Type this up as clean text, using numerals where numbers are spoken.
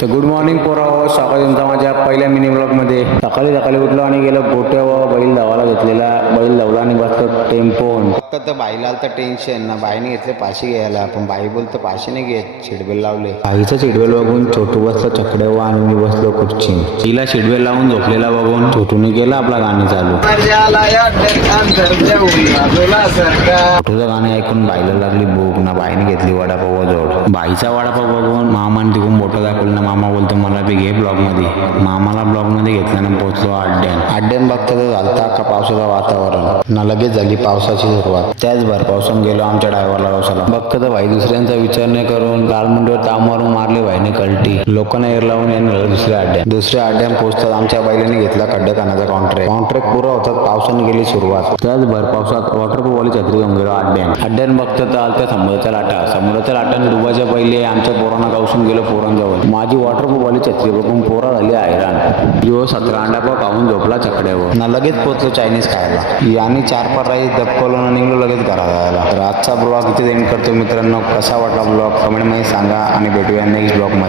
तर good morning पोराव, सकाळी तुमचा माझ्या पहिल्या मिनी ब्लॉगमध्ये. सकाळी उठलो आणि गेलो गोट्यावर बैल धावायला घेतलेला. बैल धावला आणि बसतो टेम्पोन. फक्त तर बाईला आलं तर टेन्शन ना, बाईने घेतले पाशी घ्यायला, पण बाई बोलतो पाशी नाही घेत, शिडबेल लावले. बाईचं शिडबेल बघून छोटू बसला चकड्यावर आणि मी बसलो खुर्ची. तिला शिडबेल लावून झोपलेला बघून छोटूने केला आपला गाणी चालू. छोटूचं गाणं ऐकून बाईला लागली भूक ना, बाईने घेतली वडापाव जोड. बाईचा वडापाव बघून मामाने तिकून मोठं दाखवलं ना, मामा बोलतो मला बी घे ब्लॉग मध्ये. मामाला ब्लॉग मध्ये घेतलं ना, पोहोचलो आड्यान बघता तर झालता का पावसाचं वातावरण ना, लगेच झाली पावसाची सुरुवात. त्याच भर पावसानं गेलो आमच्या ड्रायव्हरला गावसाला. बघता तर भाई दुसऱ्यांचा विचार नाही करून गालमुंडीवर ताम मारून मारली भाईने कल्टी. लोकांना एअर लावून येणार दुसऱ्या अड्ड्यान पोहोचतात आमच्या बैलाने घेतला खड्डे खाण्याचा कॉन्ट्रॅक्ट पुरा होतात. पावसाने गेली सुरुवात. त्याच भर पावसात वॉटरप्रूफवाली छत्री घेऊन गेलो अड्ड्यान बघता तर आलत्या समुद्राच्या लाटाने डुबाच्या पहिले आमच्या पोरांना गावसून गेलो पोरांजवळ. माझी वॉटरप्रूफवाली छत्री बघून पोरा झाली हैराण. यो 17 अंडापाव खाऊन झोपला चकड्यावर ना, लगेच पोचलो चायनीज खायला. याने 4-5 राईस दबकवलो ना, निघलो लगेच घरात जायला. तर आजचा ब्लॉग इथे एंड करतो मित्रांनो. कसा वाटला ब्लॉग कमेंटमध्ये सांगा आणि भेटूया नेक्स्ट ब्लॉगमध्ये.